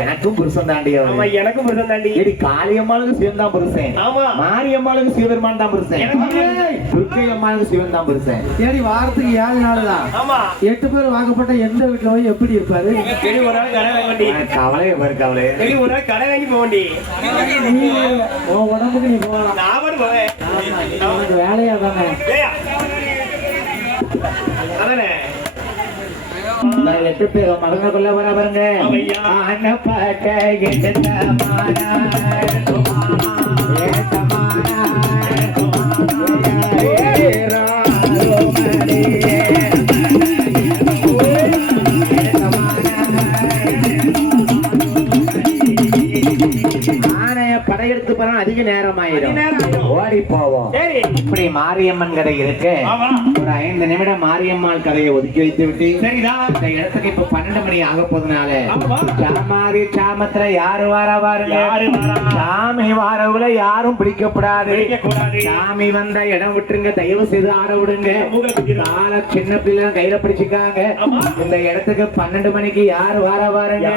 எனக்கும் புருஷன் தாண்டி ஆமா எனக்கும் புருஷன் தாண்டி. ஏடி காளியம்மாளுக்கு சிவன் தான் புருஷன். ஆமா. மாரியம்மாளுக்கு சிவபெருமான் தான் புருஷன். எனக்கு துர்க்கை அம்மாளுக்கு சிவன் தான் புருஷன். ஏடி வாரத்துக்கு ஏழு நாள் தான். ஆமா. எட்டு பேர் வாங்கப்பட்ட எந்த வீட்டுல போய் எப்படி இருப்பாரு? சரி ஒரு நாள் கடை வாங்க கவலையே பாரு கவலை சரி ஒரு நாள் கடை வாங்கி போக வேண்டி நீ உன் உடம்புக்கு நீ போகலாம். நான் போவேன். உனக்கு வேலையா தானே. அதானே? எட்டு பேர் மடங்குக்குள்ள வர பாருங்க எட்டமானா ஏட்டமானா போனா அதிக நேரம் ஆயிரும். ஓடி போவோம் இப்படி மாரியம்மன் கடை இருக்கு ஒரு ஐந்து நிமிடம் மாரியம்மாள் கதையை ஒதுக்கி வைத்து விட்டு இந்த இடத்துக்கு இப்ப பன்னெண்டு மணி ஆக போதுனால. சாமாரி சாமத்துல யாரு வாரா பாருங்க யாரு வாரா? சாமி வாரவுல யாரும் பிடிக்கப்படாது. சாமி வந்தா இடம் விட்டுருங்க தயவு செய்து ஆட விடுங்க. கால சின்ன பிள்ளை கையில பிடிச்சுக்காங்க ஆமா. இந்த இடத்துக்கு பன்னெண்டு மணிக்கு யாரு வாரா பாருங்க